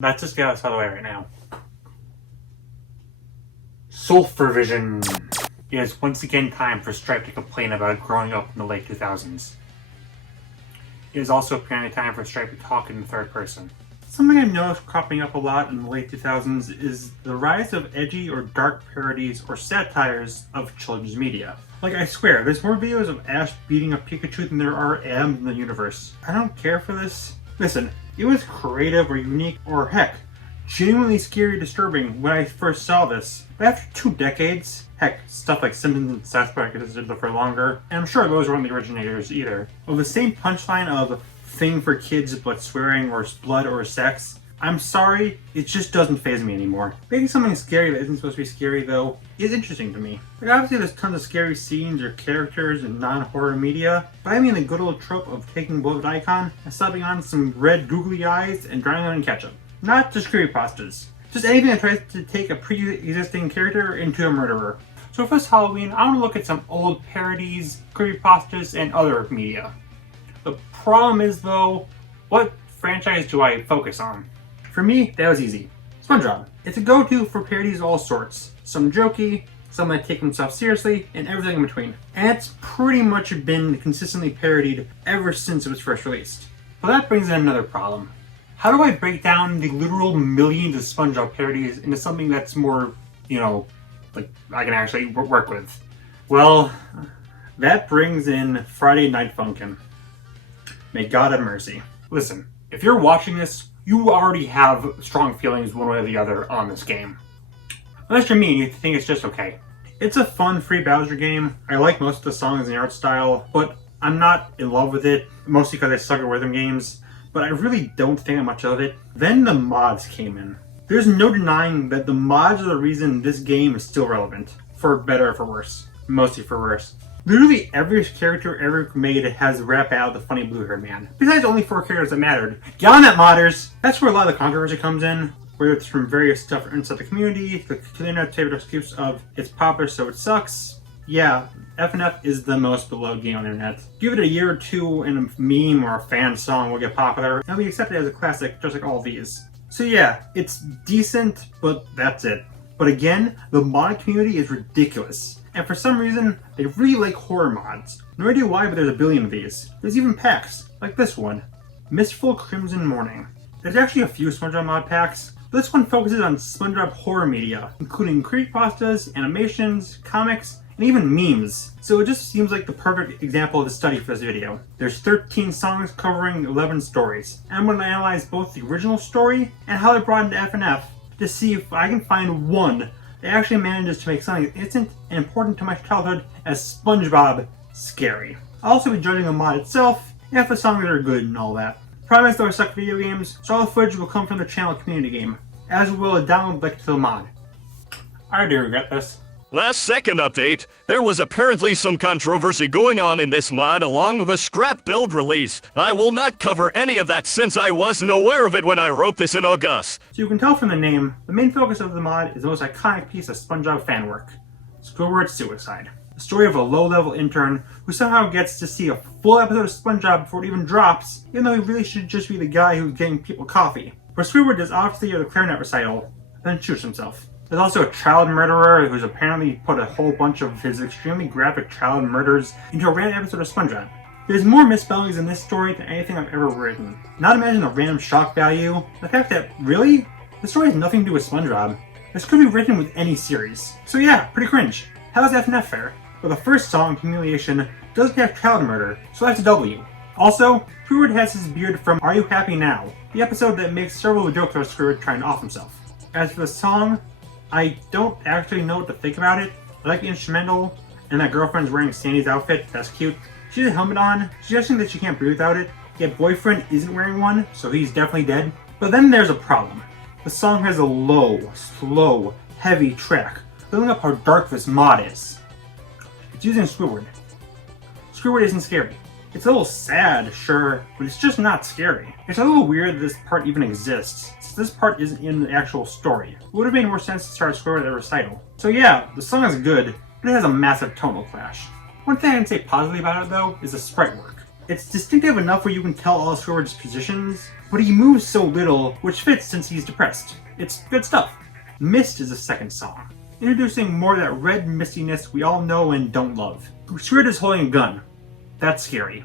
Let's just get us out of the way right now. Sulfur Vision. It is once again time for Stripe to complain about growing up in the late 2000s. It is also apparently time for Stripe to talk in the third person. Something I've noticed cropping up a lot in the late 2000s is the rise of edgy or dark parodies or satires of children's media. Like, I swear, there's more videos of Ash beating a Pikachu than there are Atoms in the universe. I don't care for this. Listen, it was creative or unique or heck, genuinely scary disturbing when I first saw this. But after 2 decades, heck, stuff like Simpsons and South Park existed for longer, and I'm sure those weren't the originators either, of the same punchline of thing for kids but swearing or blood or sex, I'm sorry, it just doesn't faze me anymore. Making something scary that isn't supposed to be scary, though, is interesting to me. Like, obviously there's tons of scary scenes or characters in non-horror media, but I mean the good old trope of taking a beloved icon and slapping on some red googly eyes and drowning them in ketchup. Not just creepypastas. Just anything that tries to take a pre-existing character into a murderer. So for this Halloween, I want to look at some old parodies, creepypastas, and other media. The problem is, though, what franchise do I focus on? For me, that was easy. SpongeBob. It's a go-to for parodies of all sorts. Some jokey, some that take themselves seriously, and everything in between. And it's pretty much been consistently parodied ever since it was first released. But that brings in another problem. How do I break down the literal millions of SpongeBob parodies into something that's more, like I can actually work with? Well, that brings in Friday Night Funkin'. May God have mercy. Listen, if you're watching this, you already have strong feelings one way or the other on this game. Unless you're me and you think it's just okay. It's a fun, free Bowser game. I like most of the songs and the art style, but I'm not in love with it, mostly because I suck at rhythm games, but I really don't think much of it. Then the mods came in. There's no denying that the mods are the reason this game is still relevant. For better or for worse. Mostly for worse. Literally every character ever made has rap out the funny blue-haired man. Besides only 4 characters that mattered. Get on that, modders! That's where a lot of the controversy comes in, whether it's from various stuff inside the community, to the internet favorite excuse of, it's popular so it sucks. Yeah, FNF is the most beloved game on the internet. Give it a year or two and a meme or a fan song will get popular, and it'll be accepted as a classic just like all these. So yeah, it's decent, but that's it. But again, the mod community is ridiculous. And for some reason, they really like horror mods. No idea why, but there's a billion of these. There's even packs, like this one. Mistful Crimson Morning. There's actually a few SpongeBob mod packs, but this one focuses on SpongeBob horror media, including creepypastas, animations, comics, and even memes. So it just seems like the perfect example of the study for this video. There's 13 songs covering 11 stories. And I'm going to analyze both the original story and how they're brought into FNF to see if I can find one that actually manages to make something as instant and important to my childhood as SpongeBob scary. I'll also be judging the mod itself, and if the songs are good and all that. Problem is though I suck at video games, so all the footage will come from the channel community game, as will a download link to the mod. I do regret this. Last second update, there was apparently some controversy going on in this mod along with a scrap build release. I will not cover any of that since I wasn't aware of it when I wrote this in August. So you can tell from the name, the main focus of the mod is the most iconic piece of SpongeBob fan work, Squidward's suicide. The story of a low-level intern who somehow gets to see a full episode of SpongeBob before it even drops, even though he really should just be the guy who's getting people coffee. Where Squidward does obviously the clarinet recital, then shoots himself. There's also a child murderer who's apparently put a whole bunch of his extremely graphic child murders into a random episode of SpongeBob. There's more misspellings in this story than anything I've ever written. Not to mention the random shock value, the fact that, really? This story has nothing to do with SpongeBob. This could be written with any series. So yeah, pretty cringe. How is FNF fair? Well, the first song, Humiliation, doesn't have child murder, so that's a W. Also, Squidward has his beard from Are You Happy Now? The episode that makes several jokes about Squidward trying to off himself. As for the song, I don't actually know what to think about it. I like the instrumental, and that girlfriend's wearing Sandy's outfit, that's cute. She has a helmet on, suggesting that she can't breathe without it, yet boyfriend isn't wearing one, so he's definitely dead. But then there's a problem. The song has a low, slow, heavy track, building up how dark this mod is. It's using Squidward. Squidward isn't scary. It's a little sad, sure, but it's just not scary. It's a little weird that this part even exists, since this part isn't in the actual story. It would have made more sense to start Squidward at the recital. So yeah, the song is good, but it has a massive tonal clash. One thing I can say positively about it though is the sprite work. It's distinctive enough where you can tell all Squidward's positions, but he moves so little, which fits since he's depressed. It's good stuff. Mist is the second song, introducing more of that red mistiness we all know and don't love. Squidward is holding a gun. That's scary.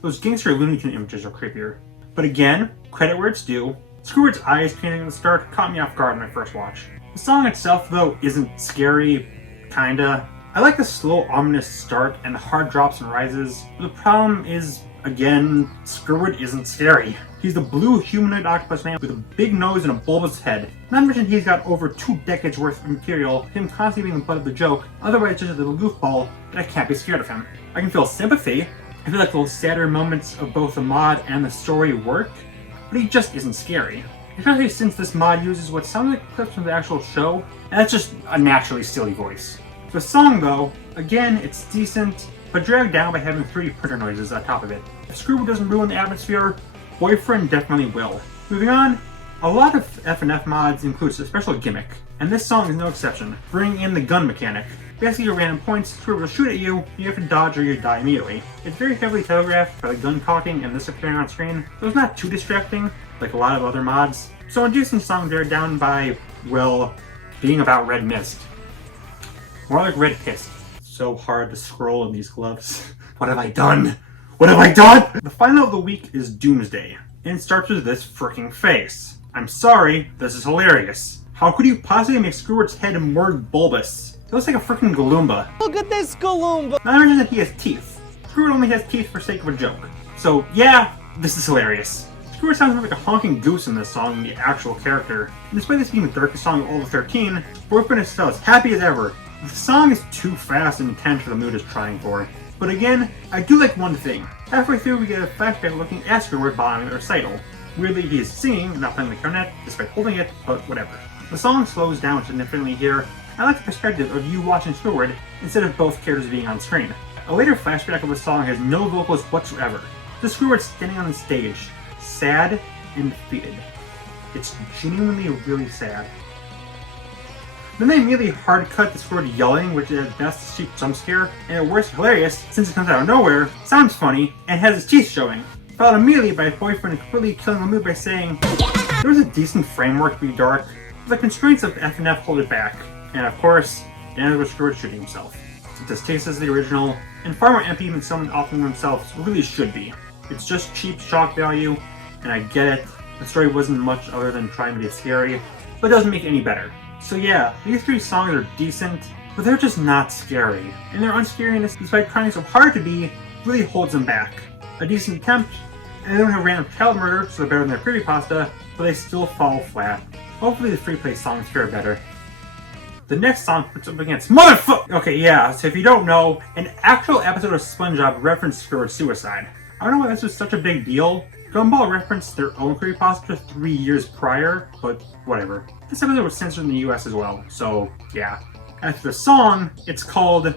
Those gangster Looney Tunes images are creepier. But again, credit where it's due, Squidward's eyes painting at the start caught me off guard on my first watch. The song itself, though, isn't scary, kinda. I like the slow, ominous start and the hard drops and rises. The problem is, again, Squidward isn't scary. He's the blue humanoid octopus man with a big nose and a bulbous head. Not to mention he's got over 2 decades worth of material, him constantly being the butt of the joke, otherwise just a little goofball, but I can't be scared of him. I can feel sympathy. I feel like the sadder moments of both the mod and the story work, but he just isn't scary. Especially since this mod uses what sounds like clips from the actual show, and that's just a naturally silly voice. The song, though, again, it's decent, but dragged down by having 3 printer noises on top of it. If Squidward doesn't ruin the atmosphere, Boyfriend definitely will. Moving on, a lot of FNF mods includes a special gimmick, and this song is no exception, bringing in the gun mechanic. Basically, your random points, Squidward will shoot at you, you have to dodge or you die immediately. It's very heavily telegraphed by the gun cocking and this appearing on screen, so it's not too distracting, like a lot of other mods. So a decent song dragged down by, well, being about red mist. More like red piss. So hard to scroll in these gloves. What have I done? What have I done? The final of the week is Doomsday, and it starts with this freaking face. I'm sorry, this is hilarious. How could you possibly make Squidward's head more bulbous? It looks like a freaking Galoomba. Look at this Galoomba! Not to mention that he has teeth. Squidward only has teeth for sake of a joke. So yeah, this is hilarious. Squidward sounds more like a honking goose in this song than the actual character. And despite this being the darkest song of all the 13, Boyfriend is still as happy as ever. The song is too fast and intense for the mood it's trying for. But again, I do like one thing. Halfway through we get a flashback looking at Squidward bombing the recital. Weirdly, he is singing, not playing the clarinet, despite holding it, but whatever. The song slows down significantly here. I like the perspective of you watching Squidward instead of both characters being on screen. A later flashback of the song has no vocals whatsoever. Just Squidward standing on the stage, sad and defeated. It's genuinely really sad. Then they immediately hard cut the Squidward yelling, which is at best a cheap jump scare, and at worst hilarious since it comes out of nowhere, sounds funny, and has his teeth showing. Followed immediately by his boyfriend completely killing the mood by saying, there was a decent framework to be dark, but the constraints of FNF hold it back. And of course, it ends with Squidward shooting himself. It's as tasteless as the original, and far more empty than someone offering themselves really should be. It's just cheap shock value, and I get it. The story wasn't much other than trying to be scary, but it doesn't make it any better. So yeah, these 3 songs are decent, but they're just not scary. And their unscariness, despite trying so hard to be, really holds them back. A decent attempt, and they don't have random child murder, so they're better than their creepypasta, but they still fall flat. Hopefully the free play songs fare better. The next song puts up against motherfucker! Okay, yeah, so if you don't know, an actual episode of SpongeBob referenced Squidward's suicide. I don't know why this was such a big deal. Gumball referenced their own creepypasta 3 years prior, but whatever. This episode was censored in the US as well, so yeah. As for the song, it's called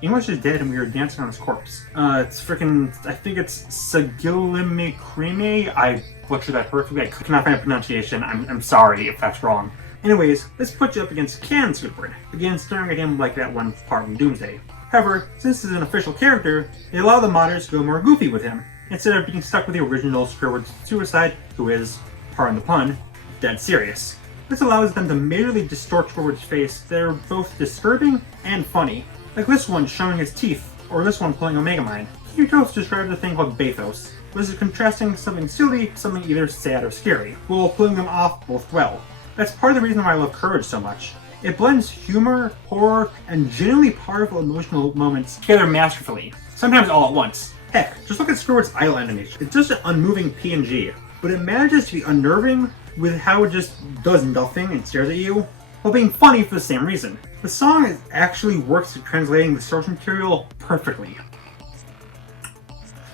English is Dead and We Are Dancing on His Corpse. It's freaking, I think it's Sagilimikrimi. I butchered that perfectly. I cannot find a pronunciation. I'm sorry if that's wrong. Anyways, let's put you up against Can Squidward, again staring at him like that one part in Doomsday. However, since this is an official character, they allow the modders to go more goofy with him, instead of being stuck with the original Squidward's suicide, who is, pardon the pun, dead serious. This allows them to majorly distort Squidward's face that are both disturbing and funny, like this one showing his teeth, or this one pulling a Megamind. Kutos describes a thing called bathos, which is contrasting something silly to something either sad or scary, while pulling them off both well. That's part of the reason why I love Courage so much. It blends humor, horror, and genuinely powerful emotional moments together masterfully, sometimes all at once. Heck, just look at Squidward's idle animation. It's just an unmoving PNG, but it manages to be unnerving with how it just does nothing and stares at you, while being funny for the same reason. The song actually works at translating the source material perfectly.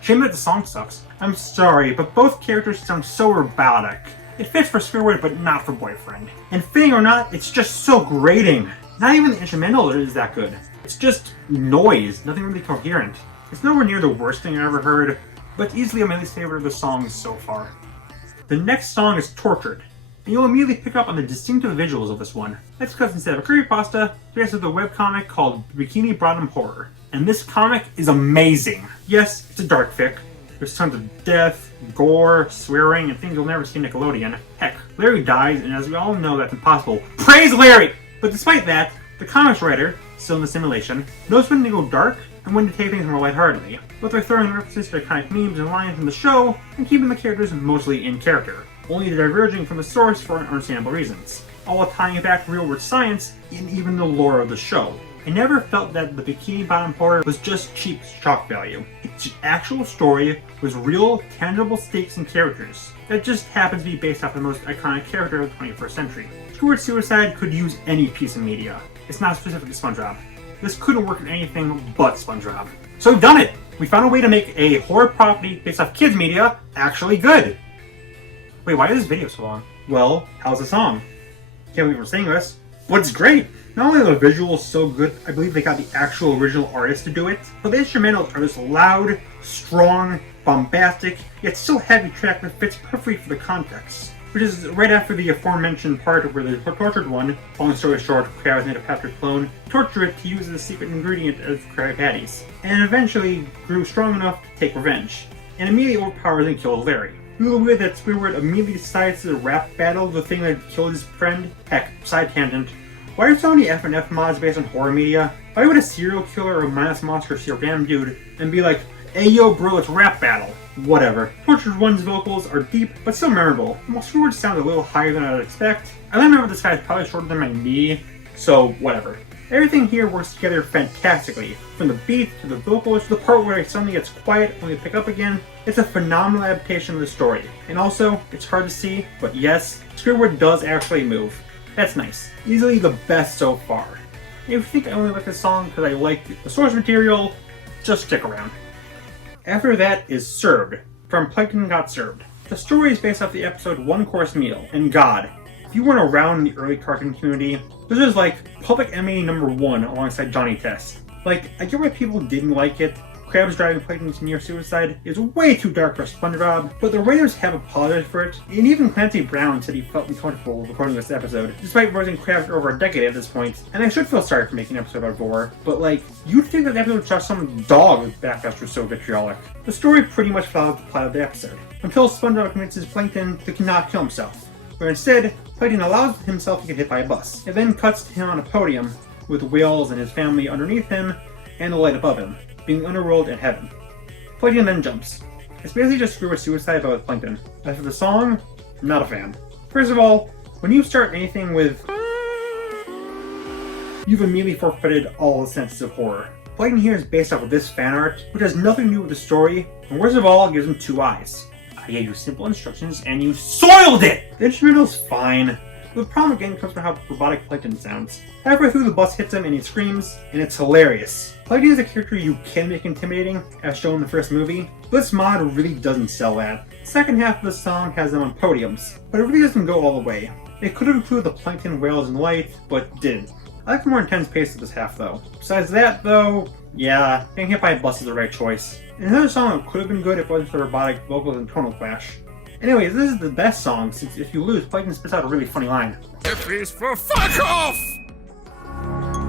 Shame that the song sucks. I'm sorry, but both characters sound so robotic. It fits for Squidward, but not for Boyfriend. And fitting or not, it's just so grating. Not even the instrumental is that good. It's just noise, nothing really coherent. It's nowhere near the worst thing I ever heard, but it's easily my least favorite of the songs so far. The next song is Tortured, and you'll immediately pick up on the distinctive visuals of this one. That's because instead of a creepypasta, we have the webcomic called Bikini Bottom Horror. And this comic is amazing. Yes, it's a dark fic. There's tons of death, gore, swearing, and things you'll never see in Nickelodeon. Heck, Larry dies, and as we all know, that's impossible. Praise Larry! But despite that, the comics writer, still in the simulation, knows when to go dark and when to take things more lightheartedly, both by throwing references to iconic memes and lines from the show, and keeping the characters mostly in character, only diverging from the source for understandable reasons, all while tying it back to real-world science and even the lore of the show. I never felt that the Bikini Bottom Horror was just cheap shock value. It's an actual story with real, tangible stakes and characters that just happens to be based off the most iconic character of the 21st century. Squidward Suicide could use any piece of media. It's not specific to SpongeBob. This couldn't work in anything but SpongeBob. So we've done it! We found a way to make a horror property based off kids media actually good! Wait, why is this video so long? Well, how's the song? Can't believe we're saying this, but it's great! Not only are the visuals so good, I believe they got the actual original artist to do it, but the instrumentals are just loud, strong, bombastic, yet still heavy track that fits perfectly for the context. Which is right after the aforementioned part where the tortured one, long story short, Krabs made a Patrick clone, tortured it to use as a secret ingredient of Krabby Patties, and eventually grew strong enough to take revenge, and immediately overpowers and kills Larry. Really weird that Squidward immediately decides to rap battle the thing that killed his friend. Heck, side tangent. Why are so many F&F mods based on horror media? Why would a serial killer or mindless monster see a random dude and be like, hey yo bro, it's rap battle? Whatever. Tortured One's vocals are deep, but still memorable. While Squidward sounds a little higher than I would expect, I remember this guy is probably shorter than my knee, so whatever. Everything here works together fantastically. From the beat, to the vocals, to the part where it suddenly gets quiet when we pick up again. It's a phenomenal adaptation of the story. And also, it's hard to see, but yes, Squidward does actually move. That's nice. Easily the best so far. If you think I only like this song because I like the source material, just stick around. After that is Served, from Plankton Got Served. The story is based off the episode One Course Meal, and God, if you weren't around in the early cartoon community, this is like public enemy #1 alongside Johnny Test. Like, I get why people didn't like it. Krabs driving Plankton to near suicide is way too dark for SpongeBob, but the writers have apologized for it, and even Clancy Brown said he felt uncomfortable recording this episode, despite voicing Krabs for over a decade at this point, and I should feel sorry for making an episode about gore, but like, you'd think that episode saw some dog backlash was so vitriolic. The story pretty much follows the plot of the episode, until SpongeBob convinces Plankton to not kill himself, where instead, Plankton allows himself to get hit by a bus. It then cuts to him on a podium, with Wales and his family underneath him, and the light above him, being underworld and heaven. Plankton then jumps. It's basically just Squidward Suicide but with Plankton. As for the song, I'm not a fan. First of all, when you start anything with you've immediately forfeited all the senses of horror. Plankton here is based off of this fan art, which has nothing to do with the story, and worst of all, gives him 2 eyes. I gave you simple instructions and you soiled it! The instrumental's fine. The problem again comes from how robotic Plankton sounds. Halfway through the bus hits him and he screams, and it's hilarious. Plankton is a character you can make intimidating, as shown in the first movie, but this mod really doesn't sell that. The second half of the song has them on podiums, but it really doesn't go all the way. It could have included the Plankton, Whales, and Light, but didn't. I like the more intense pace of this half though. Besides that though, yeah, getting hit by a bus is the right choice. And another song that could have been good if it wasn't for the robotic vocals and tonal clash. Anyways, this is the best song, since if you lose, Plankton spits out a really funny line. F is for fuck off!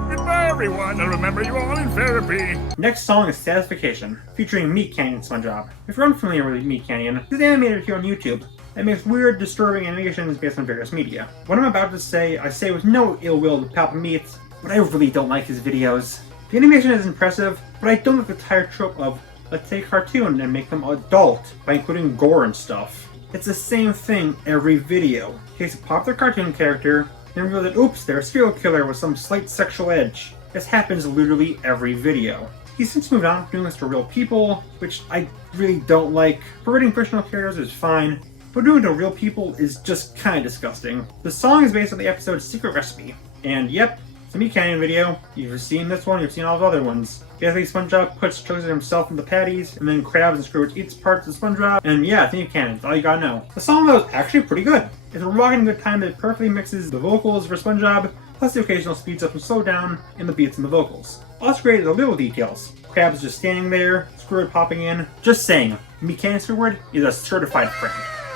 Goodbye everyone, I'll remember you all in therapy. Next song is Satisfaction, featuring Meat Canyon SpongeBob. If you're unfamiliar with Meat Canyon, he's animated here on YouTube, and makes weird, disturbing animations based on various media. What I'm about to say, I say with no ill will to Papa Meat, but I really don't like his videos. The animation is impressive, but I don't like the tired trope of, let's take a cartoon and make them adult by including gore and stuff. It's the same thing every video. Takes a popular cartoon character, then reveals that oops, they're a serial killer with some slight sexual edge. This happens literally every video. He's since moved on from doing this to real people, which I really don't like. Perverting fictional characters is fine, but doing it to real people is just kinda disgusting. The song is based on the episode Secret Recipe, and yep, it's a Meat Canyon video. You've seen this one, you've seen all the other ones. Basically, SpongeBob puts chunks of himself into patties, and then Krabs and Squidward eats parts of SpongeBob, and yeah, it's Meat Canyon, that's all you gotta know. The song though is actually pretty good. It's a rockin' good time that perfectly mixes the vocals for SpongeBob, plus the occasional speeds up and slow down, and the beats and the vocals. Also great are the little details. Krabs is just standing there, Squidward popping in. Just saying, Meat Canyon Squidward is a certified friend.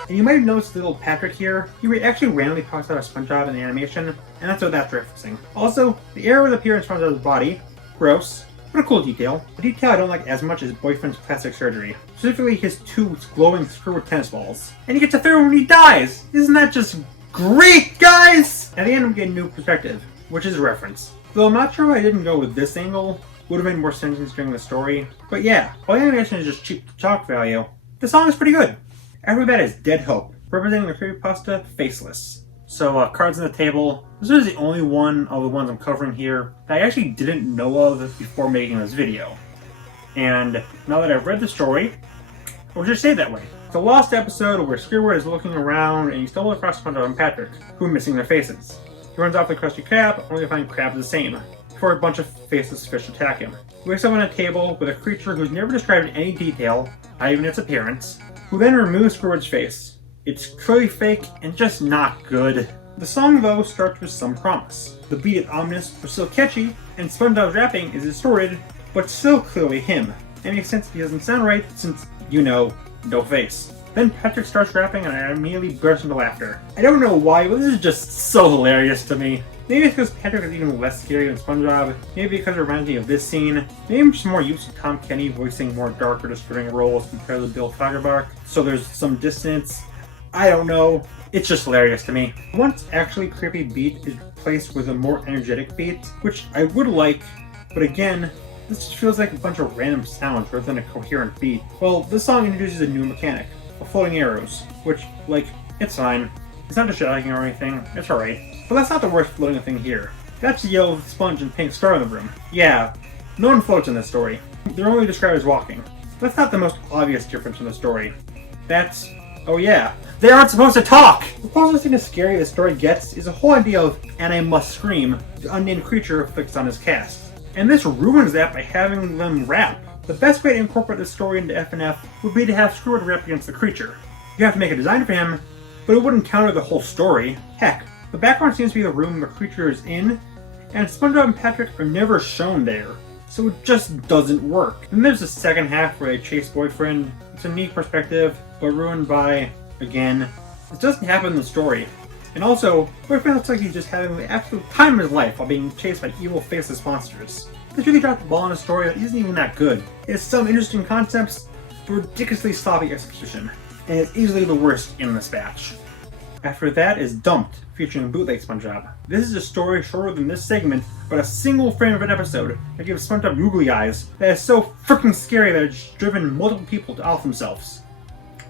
And you might have noticed little Patrick here. He actually randomly pops out of SpongeBob in the animation, and that's what that's referencing. Also, the arrows appear in SpongeBob's body. Gross. but a cool detail. A detail I don't like as much as boyfriend's plastic surgery. Specifically his two glowing Squidward tennis balls. And he gets a third one when he dies! Isn't that just great, guys? At the end, I'm getting new perspective, which is a reference. Though I'm not sure why I didn't go with this angle. Would have made more sense during the story. But yeah, while the animation is just cheap chalk value, the song is pretty good. After that is Dead Hope, representing the creepypasta Faceless. So, cards on the table. This is the only one of the ones I'm covering here that I actually didn't know of before making this video. And now that I've read the story, or should I say it that way? It's a lost episode where Squidward is looking around and he stumbles across SpongeBob and Patrick, who are missing their faces. He runs off the Krusty Krab, only to find Krab the same, before a bunch of faceless fish attack him. He wakes up on a table with a creature who's never described in any detail, not even its appearance, who then removes Squidward's face. It's clearly fake and just not good. The song, though, starts with some promise. The beat is ominous but still catchy, and SpongeBob's rapping is distorted, but still clearly him. It makes sense he doesn't sound right since, you know, no face. Then Patrick starts rapping and I immediately burst into laughter. I don't know why, but this is just so hilarious to me. Maybe it's because Patrick is even less scary than SpongeBob, maybe because it reminds me of this scene, maybe I'm just more used to Tom Kenny voicing more darker, disturbing roles compared to Bill Fagerbark, so there's some distance. I don't know, it's just hilarious to me. Once actually creepy beat is replaced with a more energetic beat, which I would like, but again, this just feels like a bunch of random sounds rather than a coherent beat. Well, this song introduces a new mechanic, floating arrows, which, like, it's fine. It's not distracting or anything, it's alright. But that's not the worst floating thing here. That's the yellow sponge and pink star in the room. Yeah, no one floats in this story. They're only described as walking. That's not the most obvious difference in the story. That's... oh yeah, they aren't supposed to talk! The closest thing to scary the story gets is the whole idea of "and I must scream," the unnamed creature afflicts on his cast. And this ruins that by having them rap. The best way to incorporate this story into FNF would be to have Squidward rap against the creature. You have to make a design for him, but it wouldn't counter the whole story. Heck, the background seems to be the room the creature is in, and SpongeBob and Patrick are never shown there, so it just doesn't work. Then there's the second half where they chase Boyfriend. It's a neat perspective, but ruined by, again, this doesn't happen in the story. And also, Boyfriend looks like he's just having the absolute time of his life while being chased by evil faceless monsters. This really dropped the ball in a story that isn't even that good. It has some interesting concepts, but ridiculously sloppy execution, and it's easily the worst in this batch. After that is Dumped, featuring Bootleg SpongeBob. This is a story shorter than this segment, but a single frame of an episode that gives SpongeBob googly eyes that is so freaking scary that it's driven multiple people to off themselves.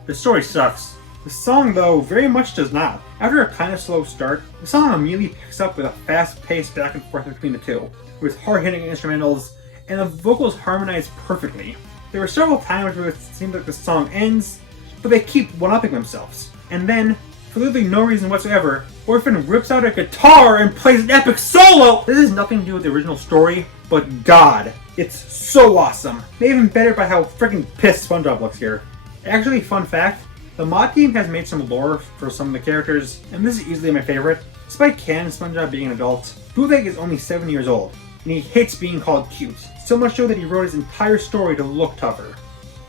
The story sucks. The song, though, very much does not. After a kind of slow start, the song immediately picks up with a fast-paced back and forth between the two, with hard-hitting instrumentals, and the vocals harmonize perfectly. There were several times where it seemed like the song ends, but they keep one-upping themselves. And then, for literally no reason whatsoever, Boyfriend rips out a guitar and plays an epic solo! This has nothing to do with the original story, but God, it's so awesome. Made even better by how freaking pissed SpongeBob looks here. Actually, fun fact, the mod team has made some lore for some of the characters, and this is easily my favorite. Despite canon SpongeBob being an adult, Bootleg is only 7 years old, and he hates being called cute. So much so that he wrote his entire story to look tougher.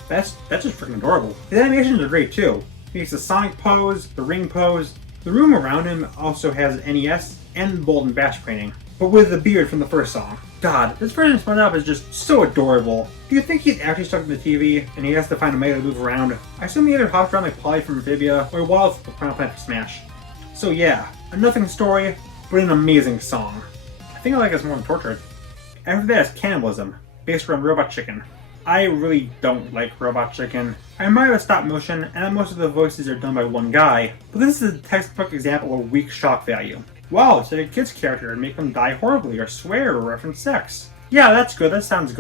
That's just freaking adorable. His animations are great too. He makes the Sonic pose, the ring pose. The room around him also has NES and Bold and Bash painting, but with the beard from the first song. God, this version of SpongeBob is just so adorable. Do you think he's actually stuck to the TV and he has to find a way to move around? I assume he either hops around like Polly from Amphibia or Wild from Final Fantasy Smash. So yeah, a nothing story, but an amazing song. I think I like this more than Tortured. After that is Cannibalism, based around Robot Chicken. I really don't like Robot Chicken. I admire the stop motion, and that most of the voices are done by one guy, but this is a textbook example of weak shock value. Wow, it's like a kid's character and make them die horribly, or swear, or reference sex. Yeah, that's good, that sounds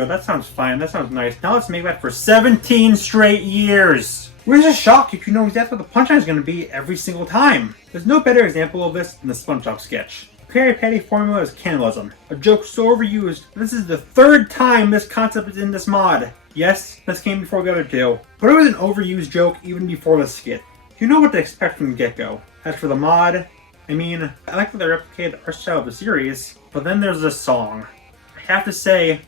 fine, that sounds nice. Now let's make that for 17 straight years! Where's the shock if you know exactly what the punchline is going to be every single time? There's no better example of this than the SpongeBob sketch. Krabby Patty formula is cannibalism, a joke so overused that this is the third time this concept is in this mod. Yes, this came before the other two, but it was an overused joke even before the skit. You know what to expect from the get-go. As for the mod, I mean, I like that they replicated the art style of the series, but then there's this song. I have to say,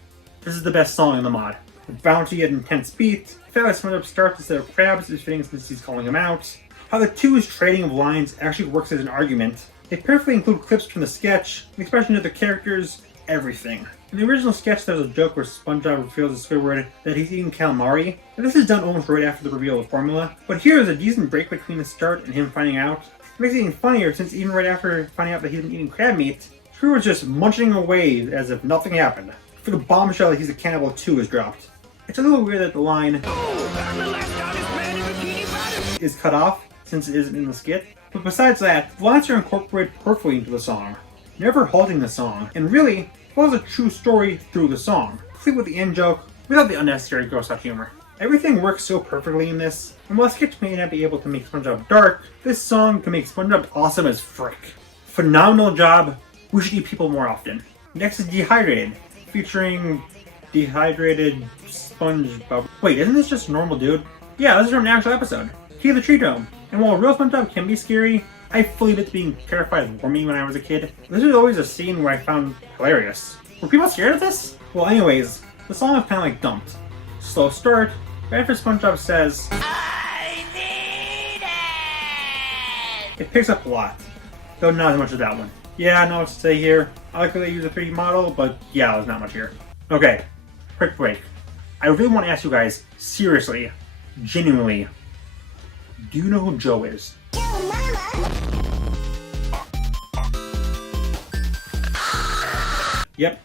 this is the best song in the mod. The bouncy yet intense beat, the fact that SpongeBob starts instead of Krabs is fitting since he's calling him out, how the two's trading of lines actually works as an argument. They perfectly include clips from the sketch, an expression of the characters, everything. In the original sketch, there's a joke where SpongeBob reveals to Squidward that he's eating calamari, and this is done almost right after the reveal of the formula. But here is a decent break between the start and him finding out. It makes it even funnier since even right after finding out that he's been eating crab meat, Squidward's just munching away as if nothing happened. For the bombshell that he's a cannibal too is dropped. It's a little weird that the line is cut off since it isn't in the skit, but besides that, the lines are incorporated perfectly into the song, never halting the song, and really follows a true story through the song, complete with the end joke without the unnecessary gross out humor. Everything works so perfectly in this, and while sketch may not be able to make SpongeBob dark, this song can make SpongeBob awesome as frick. Phenomenal job, we should eat people more often. Next is Dehydrated, featuring Dehydrated SpongeBob. Wait, isn't this just a normal dude? Yeah, this is from an actual episode. Key of the Tree Dome. And while real SpongeBob can be scary, I fully admit to being terrified of Wormy when I was a kid. This was always a scene where I found hilarious. Were people scared of this? Well, anyways, the song is kind of like dumped. Slow start, right after SpongeBob says, "I need it!" It picks up a lot, though not as much as that one. Yeah, I know what to say here. I like that they use a 3D model, but yeah, there's not much here. Okay, quick break. I really want to ask you guys, seriously, genuinely, do you know who Joe is? Yep,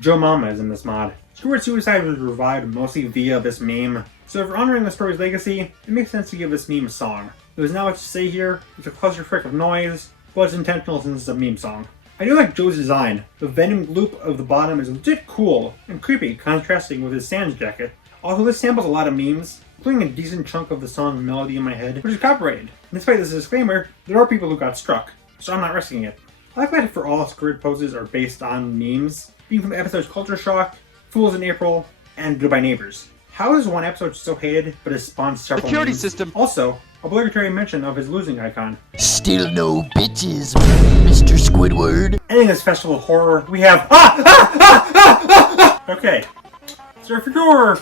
Joe Mama is in this mod. Squidward's suicide was revived mostly via this meme, so if we're honoring the story's legacy, it makes sense to give this meme a song. There's not much to say here, it's a clusterfuck of noise, but it's intentional since it's a meme song. I do like Joe's design. The venom gloop of the bottom is legit cool and creepy, contrasting with his Sans jacket. Also, this samples a lot of memes, including a decent chunk of the song Melody in My Head, which is copyrighted. And despite this disclaimer, there are people who got struck, so I'm not risking it. I like that for all Squidward poses are based on memes, being from the episodes Culture Shock, Fools in April, and Goodbye Neighbors. How is one episode so hated, but has spawned several security memes? system. Also, obligatory mention of his losing icon. Still no bitches, Mr. Squidward. Ending this festival of horror, we have Okay, so if you're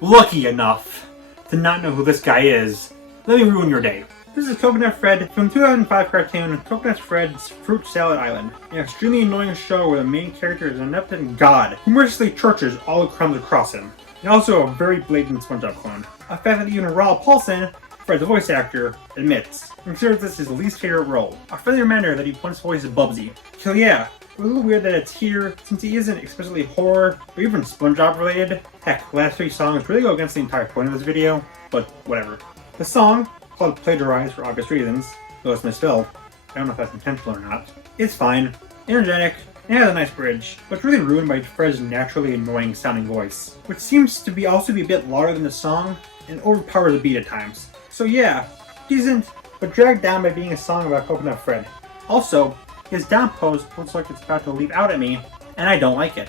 lucky enough to not know who this guy is, let me ruin your day. This is Coconut Fred from the 2005 cartoon Coconut Fred's Fruit Salad Island, an extremely annoying show where the main character is an omnipotent god who mercilessly tortures all who comes across him, and also a very blatant SpongeBob clone. A fact that even Raul Paulsen, Fred's voice actor, admits, and considers this his least favorite role. A friendly reminder that he once voiced Bubsy. So yeah, it's a little weird that it's here, since he isn't explicitly horror, or even SpongeBob related. Heck, the last 3 songs really go against the entire point of this video, but whatever. The song, called Plagiarized for obvious reasons, though it's misspelled, I don't know if that's intentional or not, it's fine, energetic, and has a nice bridge, but it's really ruined by Fred's naturally annoying sounding voice, which seems to be also be a bit louder than the song, and overpowers the beat at times. So yeah, decent, but dragged down by being a song about Coconut Fred. Also, his down pose looks like it's about to leap out at me, and I don't like it.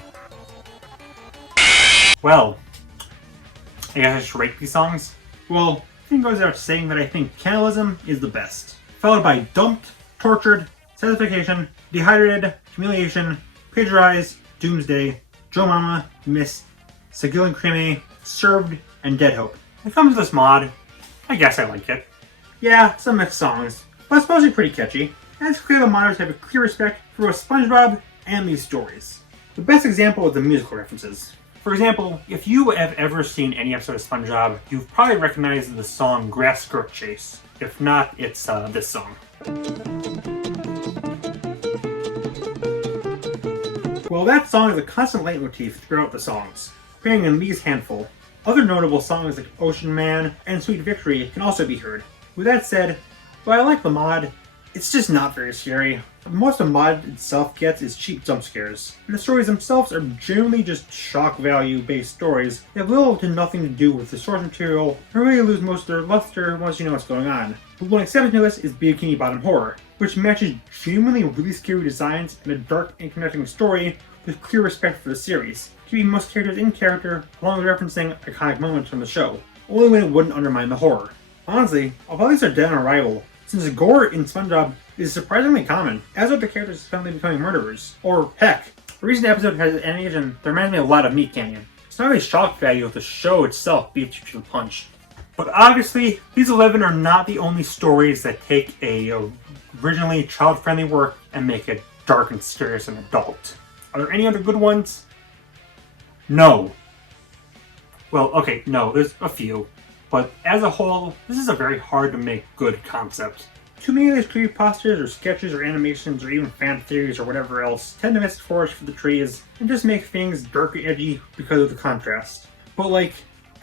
Well, I guess I should rate these songs. Well, I think it goes without saying that I think Cannibalism is the best, followed by Dumped, Tortured, Satisfaction, Dehydrated, Humiliation, Plagiarized, Doomsday, Joe Mama, Miss, Sigil and Creme, Served, and Dead Hope. When it comes to this mod, I guess I like it. Yeah, some mixed songs, but it's mostly pretty catchy, and it's clear the modders have a clear respect for both SpongeBob and these stories. The best example is the musical references. For example, if you have ever seen any episode of SpongeBob, you've probably recognized the song Grass Skirt Chase. If not, it's this song. Well, that song is a constant leitmotif throughout the songs, appearing in these handful. Other notable songs like Ocean Man and Sweet Victory can also be heard. With that said, while I like the mod, it's just not very scary. Most of the mod itself gets is cheap jump scares, and the stories themselves are generally just shock value based stories that have little to nothing to do with the source material and really lose most of their luster once you know what's going on. But one exception to this is Bikini Bottom Horror, which matches genuinely really scary designs and a dark and connecting story with clear respect for the series, keeping most characters in character along with referencing iconic moments from the show, only when it wouldn't undermine the horror. Honestly, although these are dead on arrival, since gore in SpongeBob is surprisingly common, as are the characters suddenly becoming murderers. Or heck, a recent episode has an animation that reminds me a lot of Meat Canyon. It's not really shock value if the show itself beats you to the punch. But obviously, these 11 are not the only stories that take a originally child-friendly work and make it dark and serious and adult. Are there any other good ones? No. Well, okay, no, there's a few. But as a whole, this is a very hard to make good concept. Too many of these creepypastas or sketches or animations or even fan theories or whatever else tend to miss the forest for the trees and just make things dark and edgy because of the contrast. But like,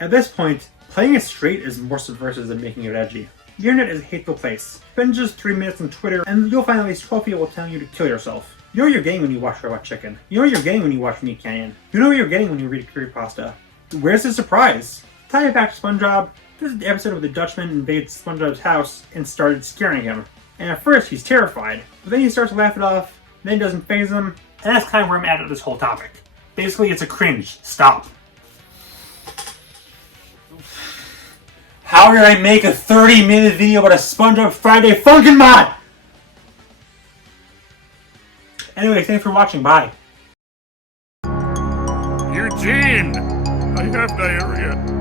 at this point, playing it straight is more subversive than making it edgy. The internet is a hateful place. Spend just 3 minutes on Twitter and you'll find at least 12 people telling you to kill yourself. You know what you're getting when you watch Robot Chicken. You know what you're getting when you watch Meat Canyon. You know what you're getting when you read creepypasta. Where's the surprise? Tie it back to SpongeBob. This is the episode where the Dutchman invades SpongeBob's house and started scaring him. And at first he's terrified, but then he starts to laugh it off, then it doesn't faze him, and that's kind of where I'm at this whole topic. Basically, it's a cringe. Stop. How did I make a 30-minute video about a SpongeBob Friday Funkin' mod? Anyway, thanks for watching. Bye. Eugene! I have diarrhea.